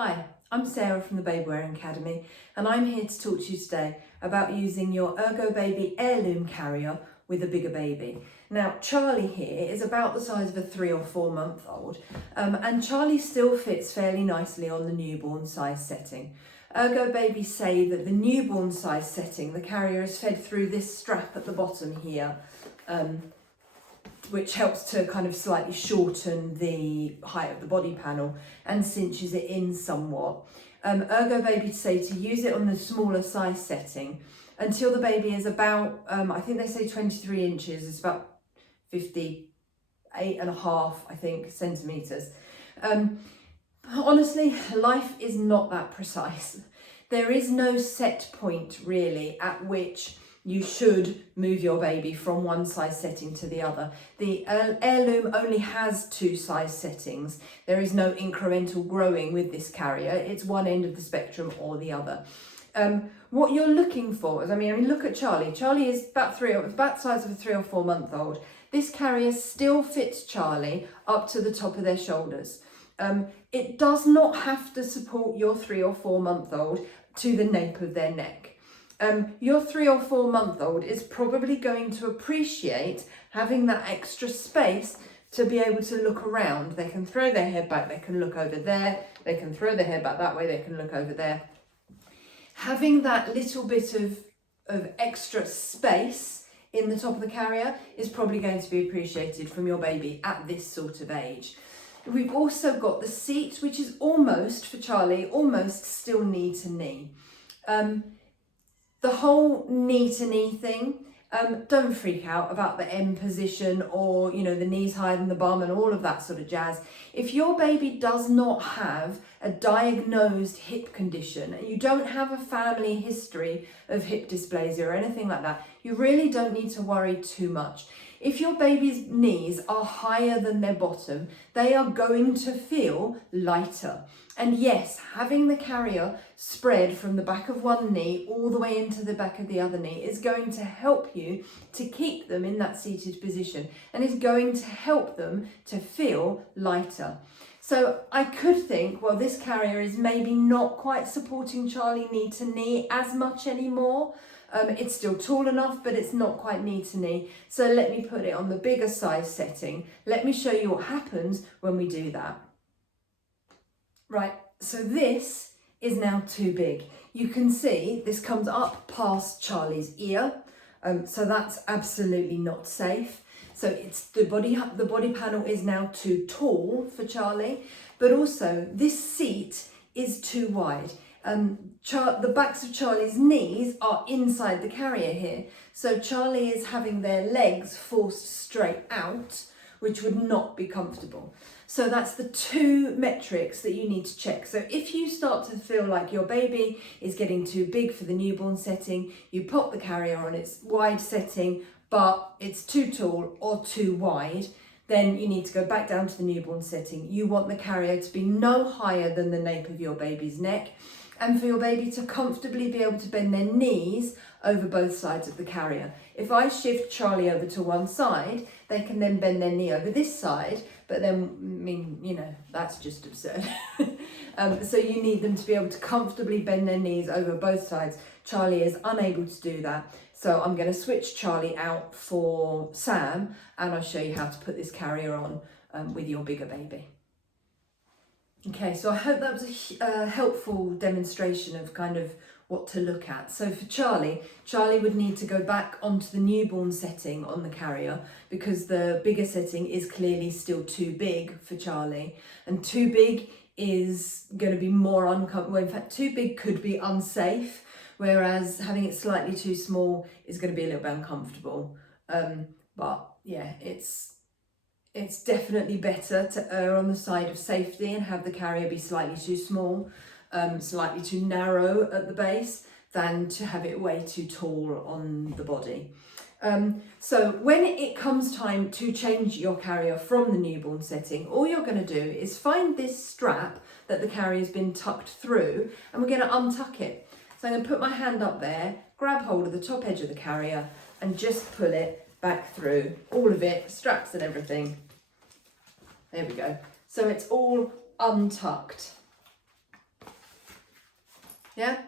Hi, I'm Sarah from the Baby Wearing Academy, and I'm here to talk to you today about using your ErgoBaby Airloom Carrier with a bigger baby. Now, Charlie here is about the size of a 3 or 4 month old, and Charlie still fits fairly nicely on the newborn size setting. ErgoBaby say that the newborn size setting, the carrier is fed through this strap at the bottom here, which helps to kind of slightly shorten the height of the body panel and cinches it in somewhat. ErgoBaby say to use it on the smaller size setting until the baby is about, I think they say 23 inches, it's about 58.5, I think, centimetres. Honestly, life is not that precise. There is no set point really at which you should move your baby from one size setting to the other. The Airloom only has 2 size settings. There is no incremental growing with this carrier. It's one end of the spectrum or the other. What you're looking for is, I mean, look at Charlie. Charlie is about the size of a 3 or 4 month old. This carrier still fits Charlie up to the top of their shoulders. It does not have to support your 3 or 4 month old to the nape of their neck. Your 3 or 4 month old is probably going to appreciate having that extra space to be able to look around. They can throw their head back, they can look over there, they can throw their head back that way, they can look over there. Having that little bit of extra space in the top of the carrier is probably going to be appreciated from your baby at this sort of age. We've also got the seat, which is almost, for Charlie, almost still knee to knee. The whole knee to knee thing, don't freak out about the M position or, you know, the knees higher than the bum and all of that sort of jazz. If your baby does not have a diagnosed hip condition and you don't have a family history of hip dysplasia or anything like that, you really don't need to worry too much. If your baby's knees are higher than their bottom, they are going to feel lighter. And yes, having the carrier spread from the back of one knee all the way into the back of the other knee is going to help you to keep them in that seated position and is going to help them to feel lighter. So I could think, well, this carrier is maybe not quite supporting Charlie knee to knee as much anymore. It's still tall enough, but it's not quite knee to knee. So let me put it on the bigger size setting. Let me show you what happens when we do that. Right, so this is now too big. You can see this comes up past Charlie's ear. So that's absolutely not safe. So it's the body panel is now too tall for Charlie, but also this seat is too wide. The backs of Charlie's knees are inside the carrier here. So Charlie is having their legs forced straight out, which would not be comfortable. So that's the 2 metrics that you need to check. So if you start to feel like your baby is getting too big for the newborn setting, you pop the carrier on its wide setting, but it's too tall or too wide, then you need to go back down to the newborn setting. You want the carrier to be no higher than the nape of your baby's neck, and for your baby to comfortably be able to bend their knees over both sides of the carrier. If I shift Charlie over to one side, they can then bend their knee over this side, but then, I mean, you know, that's just absurd. So you need them to be able to comfortably bend their knees over both sides. Charlie is unable to do that. So I'm going to switch Charlie out for Sam, and I'll show you how to put this carrier on with your bigger baby. Okay, so I hope that was a helpful demonstration of kind of what to look at. So for Charlie would need to go back onto the newborn setting on the carrier because the bigger setting is clearly still too big for Charlie. And too big is going to be more uncomfortable. Well, in fact, too big could be unsafe, whereas having it slightly too small is going to be a little bit uncomfortable. But yeah, it's definitely better to err on the side of safety and have the carrier be slightly too small, slightly too narrow at the base, than to have it way too tall on the body. So when it comes time to change your carrier from the newborn setting, all you're going to do is find this strap that the carrier has been tucked through, and we're going to untuck it. So I'm going to put my hand up there, grab hold of the top edge of the carrier and just pull it back through, all of it, straps and everything. There we go. So it's all untucked. Yeah.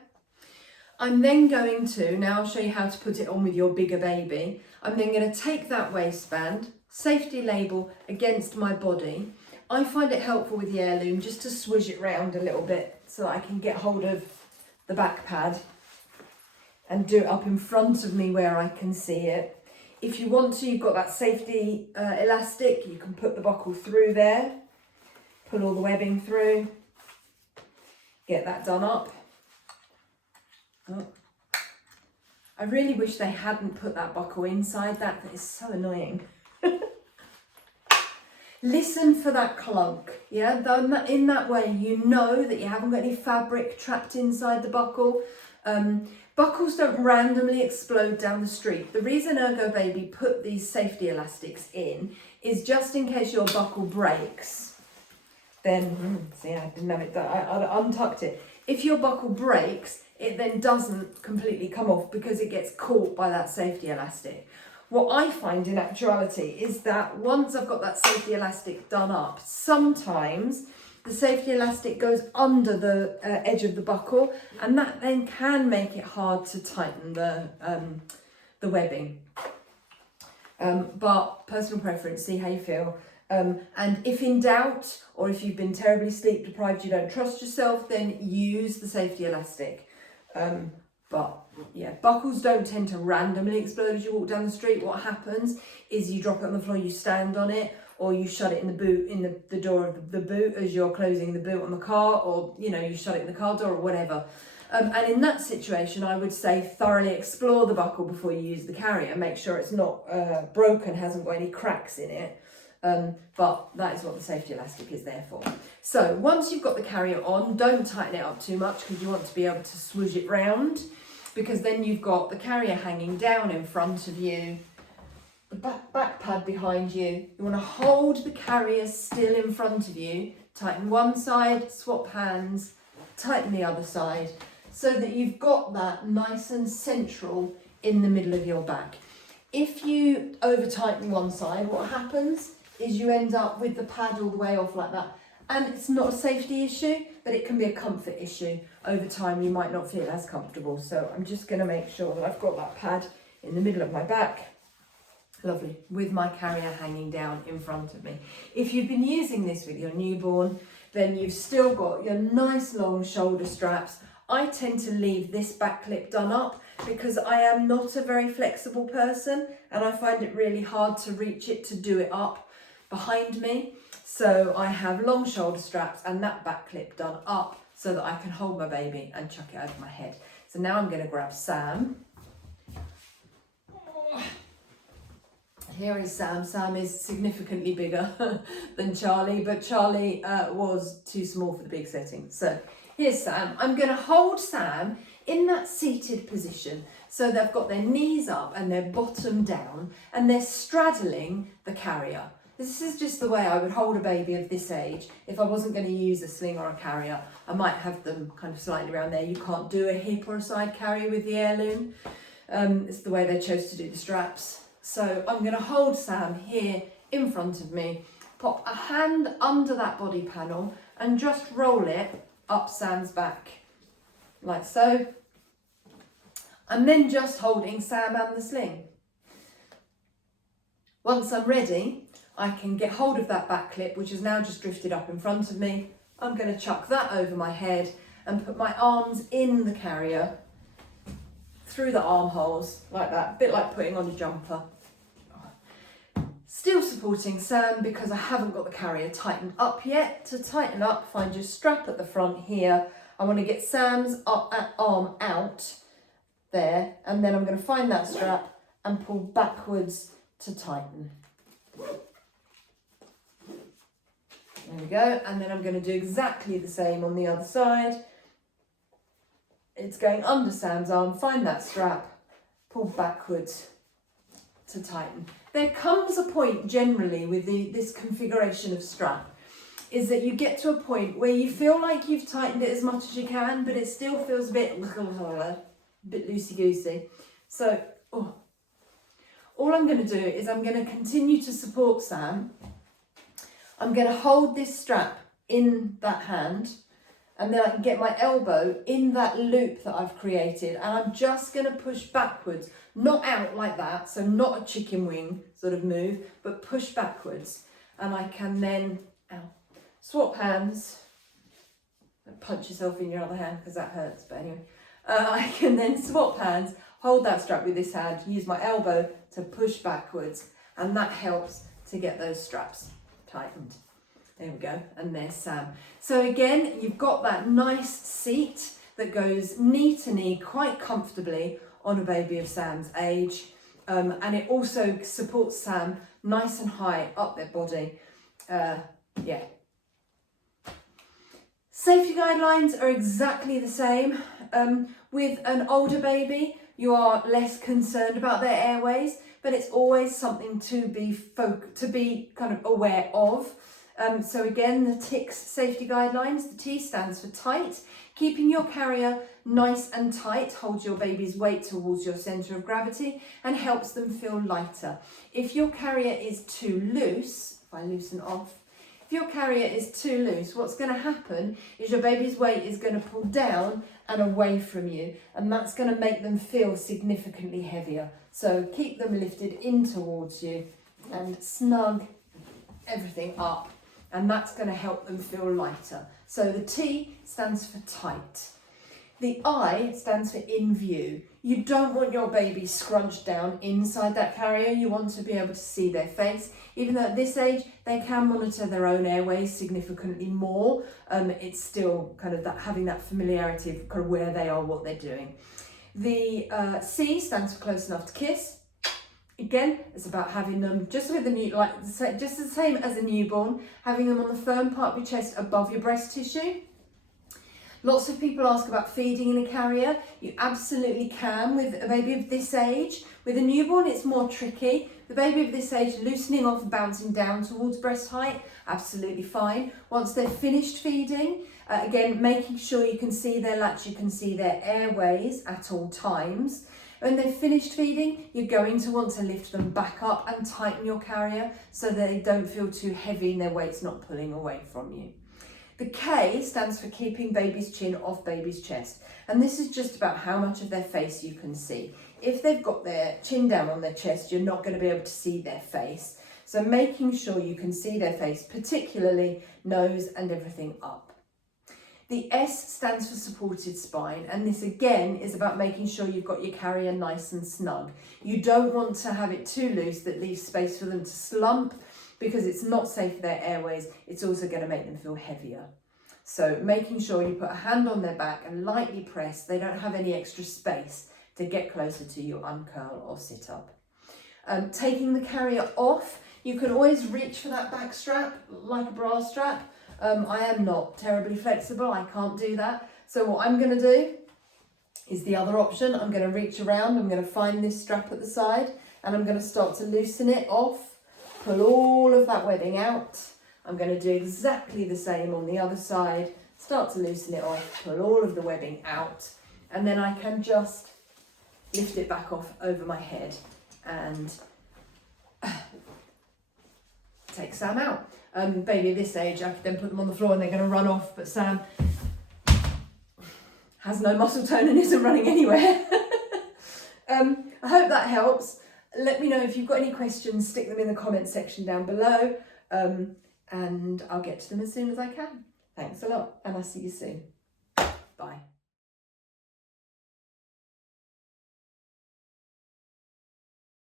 I'm then going to, now I'll show you how to put it on with your bigger baby. I'm then going to take that waistband, safety label against my body. I find it helpful with the heirloom just to swish it round a little bit so that I can get hold of the back pad and do it up in front of me where I can see it. If you want to, you've got that safety elastic, you can put the buckle through there, pull all the webbing through, get that done up. Oh. I really wish they hadn't put that buckle inside that. That is so annoying. Listen for that clunk, yeah? In that way, you know that you haven't got any fabric trapped inside the buckle. Buckles don't randomly explode down the street. The reason ErgoBaby put these safety elastics in is just in case your buckle breaks. Then, see, I didn't have it done. I untucked it. If your buckle breaks, it then doesn't completely come off because it gets caught by that safety elastic. What I find in actuality is that once I've got that safety elastic done up, sometimes the safety elastic goes under the edge of the buckle, and that then can make it hard to tighten the webbing. But personal preference, see how you feel. And if in doubt, or if you've been terribly sleep deprived, you don't trust yourself, then use the safety elastic. But yeah, buckles don't tend to randomly explode as you walk down the street. What happens is you drop it on the floor, you stand on it, or you shut it in the boot, in the door of the boot as you're closing the boot on the car, or you know, you shut it in the car door or whatever. And in that situation, I would say thoroughly explore the buckle before you use the carrier. Make sure it's not broken, hasn't got any cracks in it. But that is what the safety elastic is there for. So once you've got the carrier on, don't tighten it up too much because you want to be able to swoosh it round, because then you've got the carrier hanging down in front of you, the back pad behind you. You want to hold the carrier still in front of you, tighten one side, swap hands, tighten the other side, so that you've got that nice and central in the middle of your back. If you over tighten one side, what happens is you end up with the pad all the way off like that. And it's not a safety issue, but it can be a comfort issue. Over time, you might not feel as comfortable. So I'm just gonna make sure that I've got that pad in the middle of my back. Lovely, with my carrier hanging down in front of me. If you've been using this with your newborn, then you've still got your nice long shoulder straps. I tend to leave this back clip done up because I am not a very flexible person and I find it really hard to reach it to do it up behind me. So I have long shoulder straps and that back clip done up so that I can hold my baby and chuck it over my head. So now I'm going to grab Sam. Here is Sam. Sam is significantly bigger than Charlie, but Charlie was too small for the big setting. So here's Sam. I'm going to hold Sam in that seated position so they've got their knees up and their bottom down and they're straddling the carrier. This is just the way I would hold a baby of this age. If I wasn't going to use a sling or a carrier, I might have them kind of slightly around there. You can't do a hip or a side carry with the heirloom. It's the way they chose to do the straps. So I'm going to hold Sam here in front of me, pop a hand under that body panel and just roll it up Sam's back, like so. I'm then just holding Sam and the sling. Once I'm ready, I can get hold of that back clip, which has now just drifted up in front of me. I'm going to chuck that over my head and put my arms in the carrier through the armholes, like that, a bit like putting on a jumper. Still supporting Sam because I haven't got the carrier tightened up yet. To tighten up, find your strap at the front here. I want to get Sam's arm out there, and then I'm going to find that strap and pull backwards to tighten. There we go, and then I'm going to do exactly the same on the other side. It's going under Sam's arm, find that strap, pull backwards to tighten. There comes a point generally with this configuration of strap, is that you get to a point where you feel like you've tightened it as much as you can, but it still feels a bit loosey-goosey. So, all I'm going to do is I'm going to continue to support Sam. I'm going to hold this strap in that hand and then I can get my elbow in that loop that I've created, and I'm just going to push backwards, not out like that, so not a chicken wing sort of move, but push backwards. And I can then swap hands. Don't punch yourself in your other hand because that hurts, but anyway. I can then swap hands, hold that strap with this hand, use my elbow to push backwards, and that helps to get those straps tightened. There we go, and there's Sam. So again, you've got that nice seat that goes knee to knee quite comfortably on a baby of Sam's age, and it also supports Sam nice and high up their body. Yeah. Safety guidelines are exactly the same. With an older baby, you are less concerned about their airways, but it's always something to be kind of aware of. So again, the TICS safety guidelines, the T stands for tight. Keeping your carrier nice and tight holds your baby's weight towards your centre of gravity and helps them feel lighter. If your carrier is too loose, if I loosen off, if your carrier is too loose, what's going to happen is your baby's weight is going to pull down and away from you, and that's going to make them feel significantly heavier. So keep them lifted in towards you and snug everything up, and that's going to help them feel lighter. So the T stands for tight. The I stands for in view. You don't want your baby scrunched down inside that carrier. You want to be able to see their face. Even though at this age, they can monitor their own airways significantly more. It's still kind of that having that familiarity of kind of where they are, what they're doing. The C stands for close enough to kiss. Again, it's about having them just with the just the same as a newborn, having them on the firm part of your chest above your breast tissue. Lots of people ask about feeding in a carrier. You absolutely can with a baby of this age. With a newborn, it's more tricky. The baby of this age, loosening off and bouncing down towards breast height, absolutely fine. Once they're finished feeding, again, making sure you can see their latch, you can see their airways at all times. When they've finished feeding, you're going to want to lift them back up and tighten your carrier so they don't feel too heavy and their weight's not pulling away from you. The K stands for keeping baby's chin off baby's chest. And this is just about how much of their face you can see. If they've got their chin down on their chest, you're not going to be able to see their face. So making sure you can see their face, particularly nose and everything up. The S stands for supported spine, and this again is about making sure you've got your carrier nice and snug. You don't want to have it too loose that leaves space for them to slump, because it's not safe for their airways. It's also going to make them feel heavier. So making sure you put a hand on their back and lightly press, they don't have any extra space to get closer to you, uncurl or sit up. Taking the carrier off, you can always reach for that back strap like a bra strap. I am not terribly flexible, I can't do that. So what I'm going to do is the other option. I'm going to reach around, I'm going to find this strap at the side, and I'm going to start to loosen it off. Pull all of that webbing out. I'm going to do exactly the same on the other side. Start to loosen it off, pull all of the webbing out, and then I can just lift it back off over my head and take Sam out. Baby this age, I could then put them on the floor and they're going to run off, but Sam has no muscle tone and isn't running anywhere. I hope that helps. Let me know if you've got any questions, stick them in the comments section down below, and I'll get to them as soon as I can. Thanks a lot, and I'll see you soon.